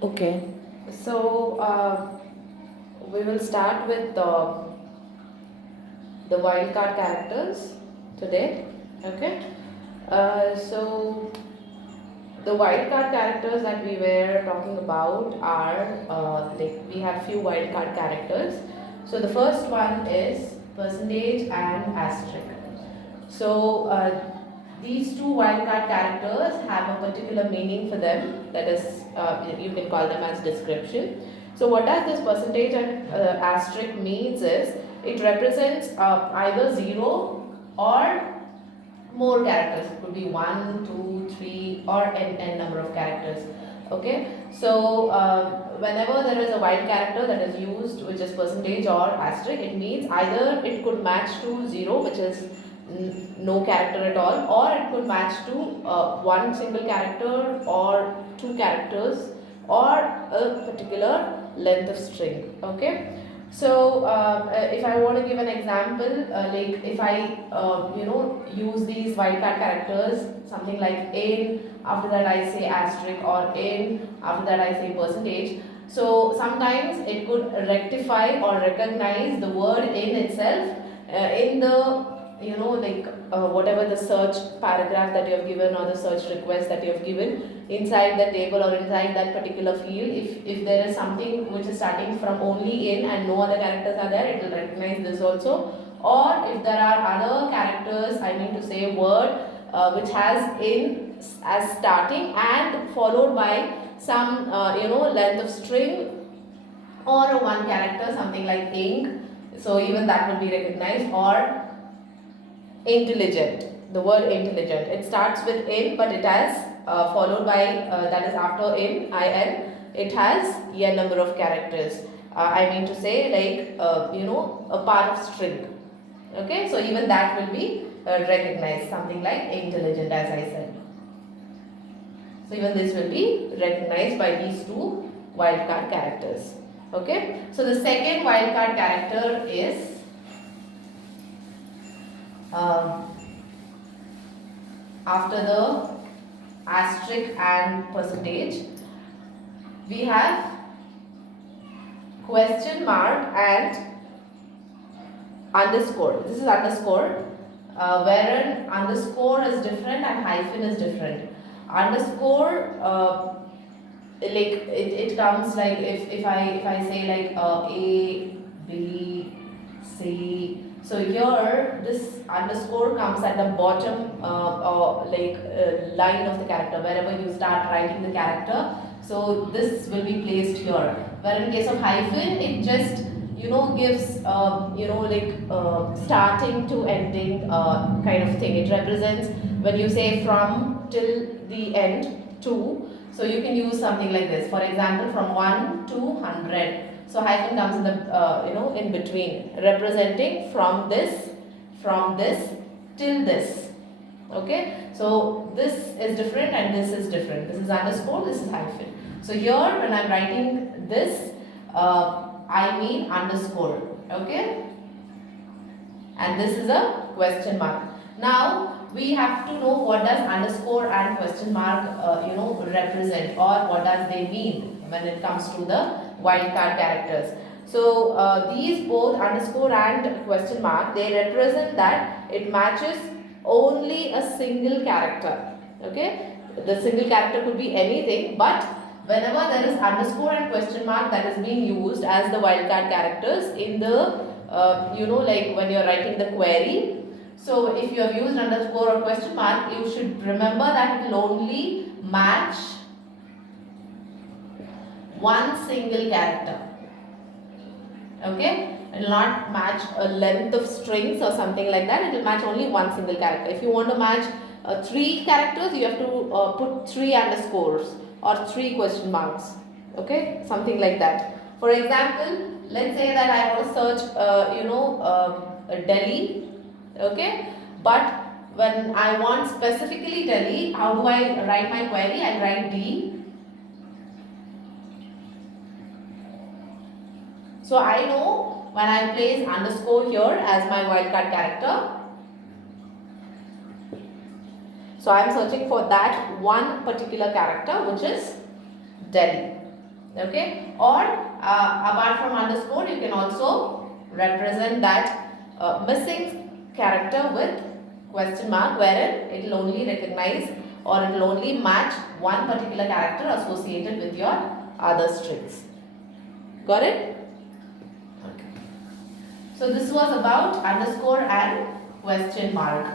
Okay, so we will start with the wildcard characters today. Okay, so the wildcard characters that we were talking about are like we have few wildcard characters. So the first one is percentage and asterisk. So these two wildcard characters have a particular meaning for them. That is, you can call them as description. So what does this percentage and asterisk means is it represents either 0 or more characters. It could be 1, 2, 3 or n number of characters. Okay, so whenever there is a wild character that is used which is percentage or asterisk, it means either it could match to 0, which is no character at all, or it could match to one single character or two characters or a particular length of string. Okay, so if I want to give an example, like if I use these wildcard characters, something like in, after that I say asterisk, or in, after that I say percentage. So sometimes it could rectify or recognize the word in itself in the like whatever the search paragraph that you have given or the search request that you have given inside the table or inside that particular field. If there is something which is starting from only in and no other characters are there, it will recognize this also. Or if there are other characters, I mean to say word which has in as starting and followed by some length of string or a one character, something like ink, so even that will be recognized. Or intelligent, the word intelligent, it starts with in but it has followed by that is after in it has a number of characters, I mean to say like a part of string. Okay, so even that will be recognized, something like intelligent, as I said. So even this will be recognized by these two wildcard characters. Okay, so the second wildcard character is after the asterisk and percentage, we have question mark and underscore. This is underscore, wherein underscore is different and hyphen is different. Underscore, like it comes like if I say like A, B, C. So here this underscore comes at the bottom line of the character, wherever you start writing the character. So this will be placed here. Where in case of hyphen, it just gives starting to ending kind of thing. It represents when you say from till the end to. So you can use something like this. For example, from 1 to 100. So hyphen comes in the in between, representing from this till this. Okay, so this is different and this is different. This is underscore, this is hyphen. So here when I'm writing this, I mean underscore. Okay, and this is a question mark. Now we have to know what does underscore and question mark represent, or what does they mean when it comes to the wildcard characters. So these both underscore and question mark, they represent that it matches only a single character. Okay, the single character could be anything, but whenever there is underscore and question mark that is being used as the wildcard characters in the like when you are writing the query. So if you have used underscore or question mark, you should remember that it will only match one single character. Okay, it will not match a length of strings or something like that. It will match only one single character. If you want to match 3 characters, you have to put 3 underscores or 3 question marks. Okay, something like that. For example, let's say that I want to search Delhi. Okay, but when I want specifically Delhi, how do I write my query? I write D. So I know when I place underscore here as my wildcard character, so I am searching for that one particular character, which is Delhi. Okay, or apart from underscore you can also represent that missing character with question mark, wherein it will only recognize or it will only match one particular character associated with your other strings. Got it? Okay. So this was about underscore and question mark.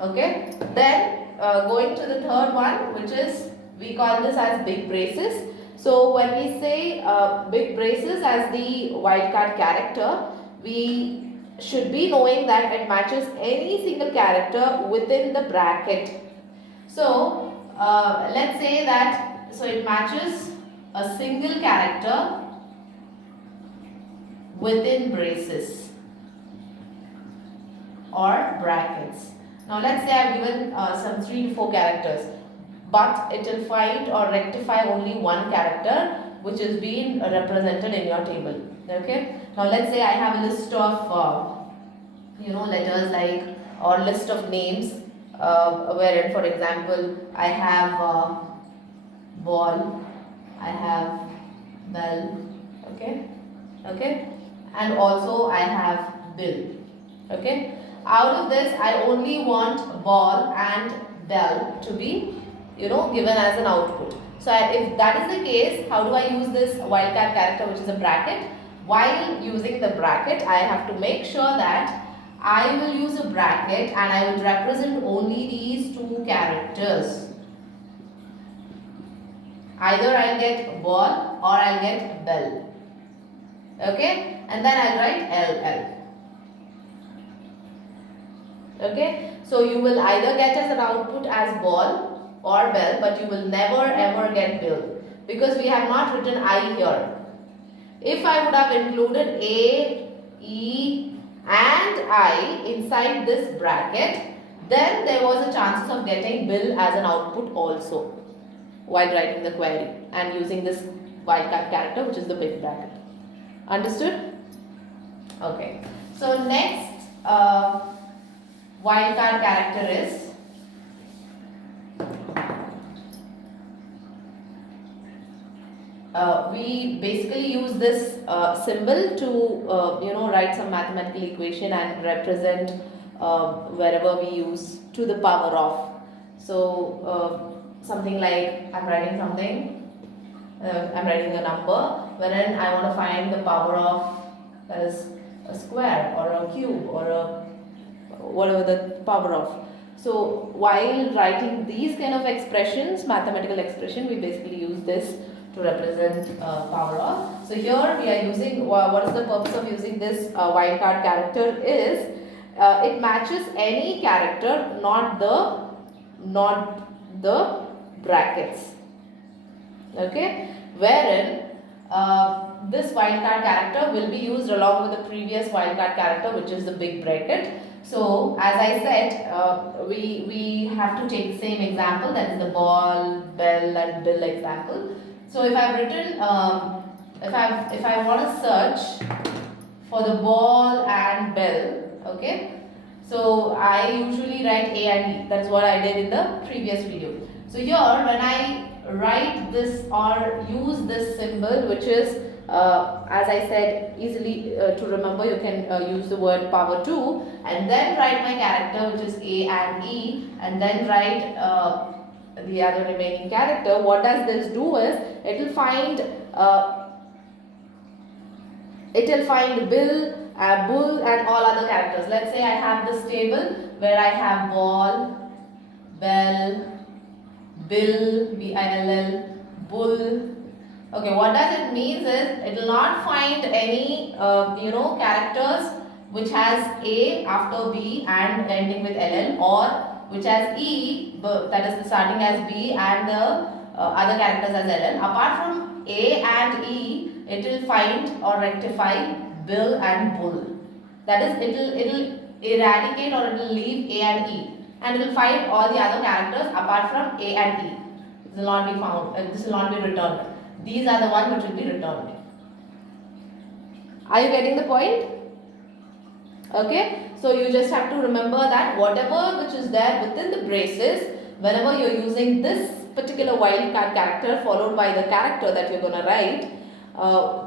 Okay. Then going to the third one, which is, we call this as big braces. So when we say big braces as the wildcard character, we should be knowing that it matches any single character within the bracket. So let's say that, so it matches a single character within braces or brackets. Now let's say I've given some 3 to 4 characters, but it will find or rectify only one character which is being represented in your table. Okay. Now let's say I have a list of letters like, or list of names wherein, for example, I have ball, I have bell, okay, and also I have bill. Okay. Out of this, I only want ball and bell to be given as an output. So if that is the case, how do I use this wildcard character, which is a bracket? While using the bracket, I have to make sure that I will use a bracket and I will represent only these 2 characters. Either I'll get ball or I'll get bell. Okay, and then I'll write LL. Okay, so you will either get as an output as ball or bell, but you will never ever get bill, because we have not written I here. If I would have included A, E and I inside this bracket, then there was a chance of getting bill as an output also while writing the query and using this wildcard character, which is the big bracket. Understood? Okay. So next wildcard character is we basically use this symbol to write some mathematical equation and represent wherever we use to the power of. So something like I'm writing a number wherein I want to find the power of, that is a square or a cube or a whatever the power of. So while writing these kind of expressions, mathematical expression, we basically use this to represent power of. So here we are using, what is the purpose of using this wildcard character is, it matches any character, not the brackets. Okay, wherein this wildcard character will be used along with the previous wildcard character, which is the big bracket. So as I said, we have to take the same example, that is the ball, bell and bill example. So if I've written, if I want to search for the ball and bell, okay, so I usually write A and E. That's what I did in the previous video. So here when I write this or use this symbol, which is as I said, easily to remember, you can use the word power 2 and then write my character, which is A and E, and then write the other remaining character. What does this do is, it will find bill, bull and all other characters. Let's say I have this table where I have ball, bell, bill, B-I-L-L, bull. Okay, what does it means is, it will not find any characters which has A after B and ending with LL, or which has E, that is starting as B and the other characters as LL. Apart from A and E, it will find or rectify bill and bull. That is, it will eradicate or it will leave A and E, and it will find all the other characters apart from A and E. This will not be found, this will not be returned. These are the ones which will be returned. Are you getting the point? Okay, so you just have to remember that whatever which is there within the braces, whenever you are using this particular wildcard character followed by the character that you're going to write,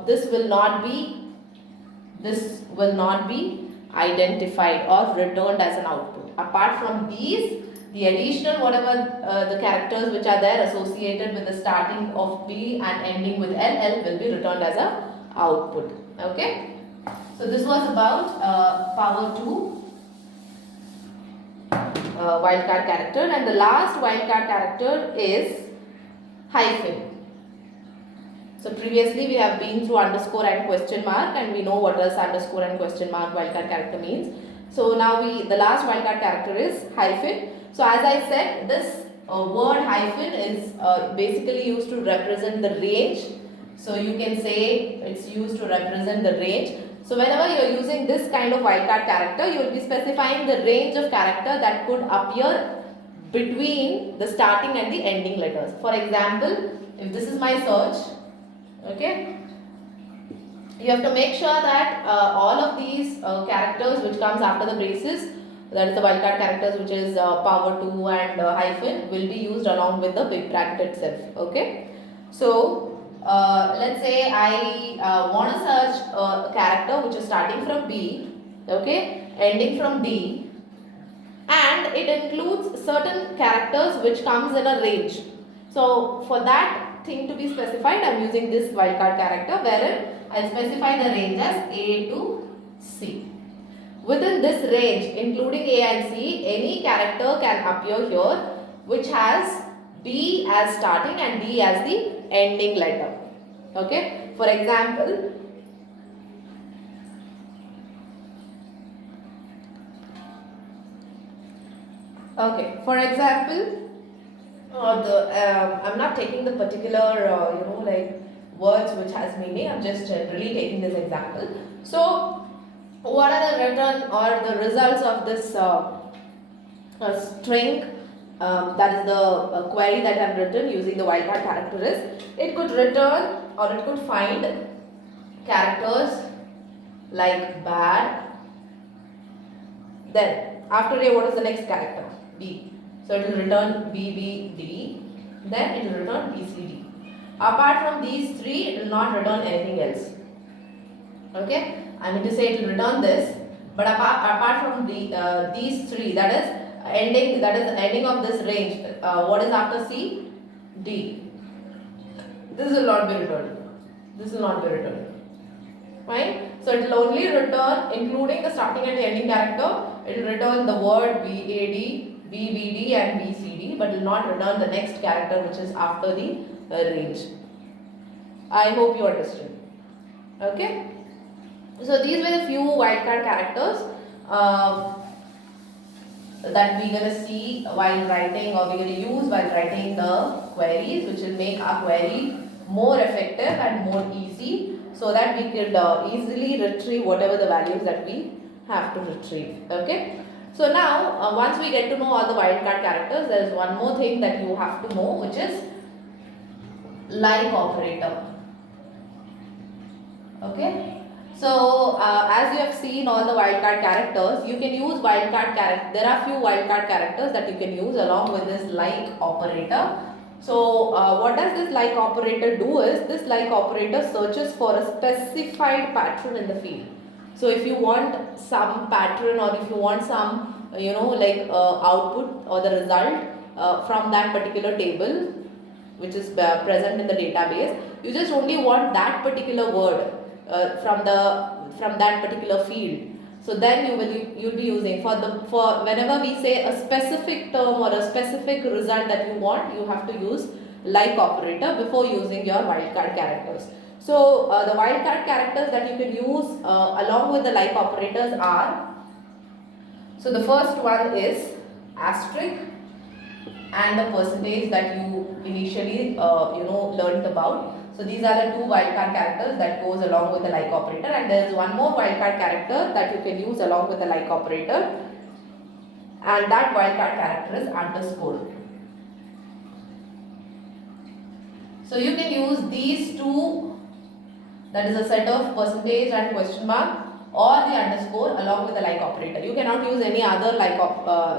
this will not be identified or returned as an output. Apart from these, the additional whatever the characters which are there associated with the starting of B and ending with LL will be returned as a output. Okay. So this was about power 2 wildcard character, and the last wildcard character is hyphen. So previously we have been through underscore and question mark, and we know what does underscore and question mark wildcard character means. So now the last wildcard character is hyphen. So as I said, this word hyphen is basically used to represent the range. So you can say it's used to represent the range. So whenever you are using this kind of wildcard character, you will be specifying the range of character that could appear between the starting and the ending letters. For example, if this is my search, okay, you have to make sure that all of these characters which comes after the braces, that is the wildcard characters, which is power 2 and hyphen, will be used along with the big bracket itself. Okay, so let's say I want to search a character which is starting from B, okay, ending from D, and it includes certain characters which comes in a range. So for that thing to be specified, I am using this wildcard character, wherein I will specify the range as A to C. Within this range, including A and C, any character can appear here which has B as starting and D as the ending letter. Okay, for example, I'm not taking the particular like words which has meaning. I'm just generally taking this example. So what are the return or the results of this string, that is the query that I have written using the wildcard character is, it could return or it could find characters like bad. Then after A, what is the next character? B. So it will return B, B, D. Then it will return B, C, D. Apart from these three, it will not return anything else. Okay, I mean to say it will return this, but apart from these three, that is the ending of this range. What is after C? D. This will not be returned. This will not be returned. Fine. So it will only return, including the starting and the ending character, it will return the word BAD, BBD and BCD, but will not return the next character which is after the range. I hope you understood. Okay. So these were the few wildcard characters that we're going to see while writing, or we're going to use while writing the queries, which will make our query more effective and more easy, so that we could easily retrieve whatever the values that we have to retrieve. Okay. So now once we get to know all the wildcard characters, there is one more thing that you have to know, which is like operator. Okay. So as you have seen all the wildcard characters, you can use wildcard character. There are few wildcard characters that you can use along with this like operator. So what does this like operator do is, this like operator searches for a specified pattern in the field. So if you want some pattern, or if you want some output or the result from that particular table which is present in the database, you just only want that particular word from that particular field. So then you'll be using for whenever we say a specific term or a specific result that you want, you have to use like operator before using your wildcard characters. So the wildcard characters that you can use along with the like operators are, so the first one is asterisk and the percentage that you initially learnt about. So these are the two wildcard characters that goes along with the like operator, and there is one more wildcard character that you can use along with the like operator, and that wildcard character is underscore. So you can use these two, that is a set of percentage and question mark, or the underscore along with the like operator. You cannot use any other other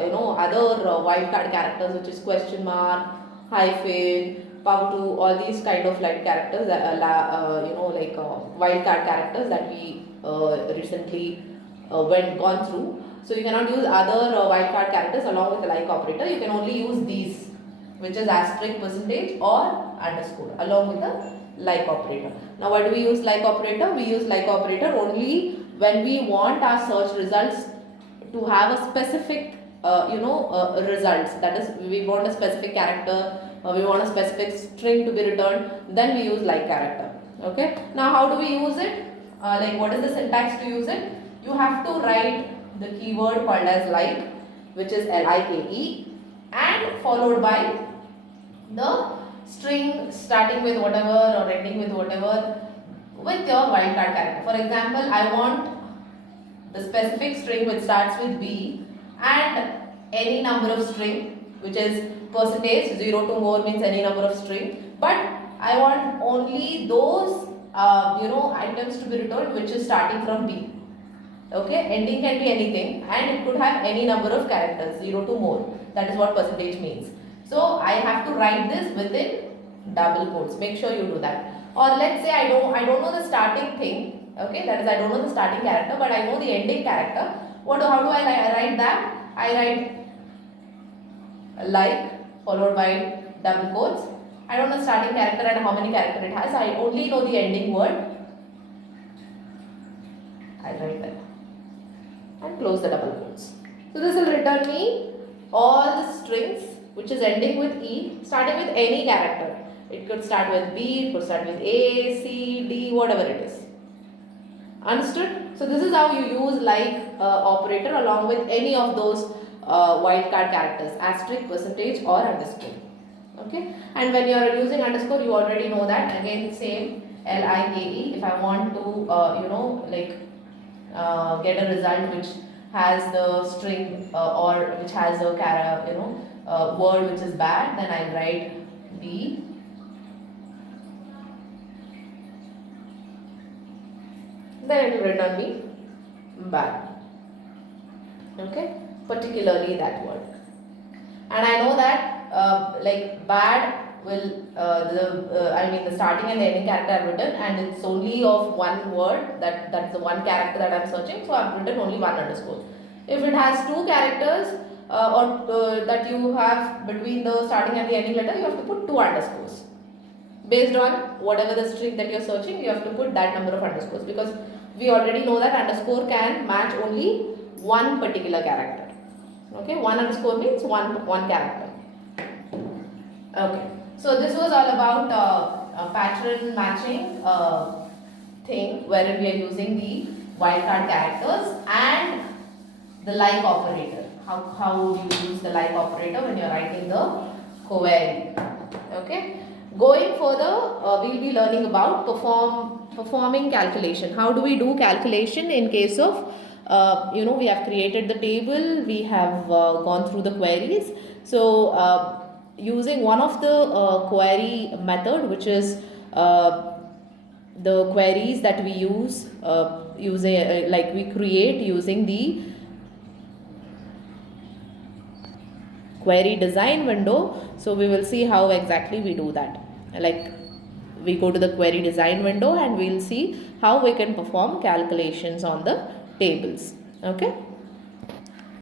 wildcard characters, which is question mark hyphen, power to, all these kind of like characters, like wildcard characters that we recently gone through. So you cannot use other wildcard characters along with the like operator. You can only use these, which is asterisk, percentage or underscore along with the like operator. Now what do we use like operator? We use like operator only when we want our search results to have a specific results, that is we want a specific character or we want a specific string to be returned, then we use like character. Okay, now how do we use it? Like what is the syntax to use it? You have to write the keyword called as like, which is like, and followed by the string starting with whatever or ending with whatever with your wildcard character. For example, I want the specific string which starts with B and any number of string, which is percentage, 0 to more means any number of string, but I want only those items to be returned which is starting from B. Okay, ending can be anything and it could have any number of characters, 0 to more. That is what percentage means. So I have to write this within double quotes. Make sure you do that. Or let's say I don't know the starting thing. Okay, that is I don't know the starting character, but I know the ending character. How do I write that? I write like followed by double quotes. I don't know starting character and how many character it has. I only know the ending word. I write that and close the double quotes. So this will return me all the strings which is ending with E, starting with any character. It could start with B, it could start with A, C, D, whatever it is. Understood? So this is how you use like operator along with any of those wildcard characters, asterisk, percentage or underscore. Okay, and when you are using underscore, you already know that. Again, same like. If I want to get a result which has the string or which has a word which is bad, then I write B. Then it will return me bad. Okay, particularly that word. And I know that bad will the starting and the ending character are written, and it's only of one word, that's the one character that I'm searching, so I've written only one underscore. If it has two characters that you have between the starting and the ending letter, you have to put two underscores. Based on whatever the string that you're searching, you have to put that number of underscores, because we already know that underscore can match only one particular character. Okay, one underscore means one character. Okay, so this was all about pattern matching thing, wherein we are using the wildcard characters and the like operator. How do you use the like operator when you are writing the query? Okay, going further, we will be learning about performing calculation. How do we do calculation in case of we have created the table, we have gone through the queries. So using one of the query method, which is the queries that we use we create using the query design window. So we will see how exactly we do that. Like we go to the query design window and we will see how we can perform calculations on the tables. Okay.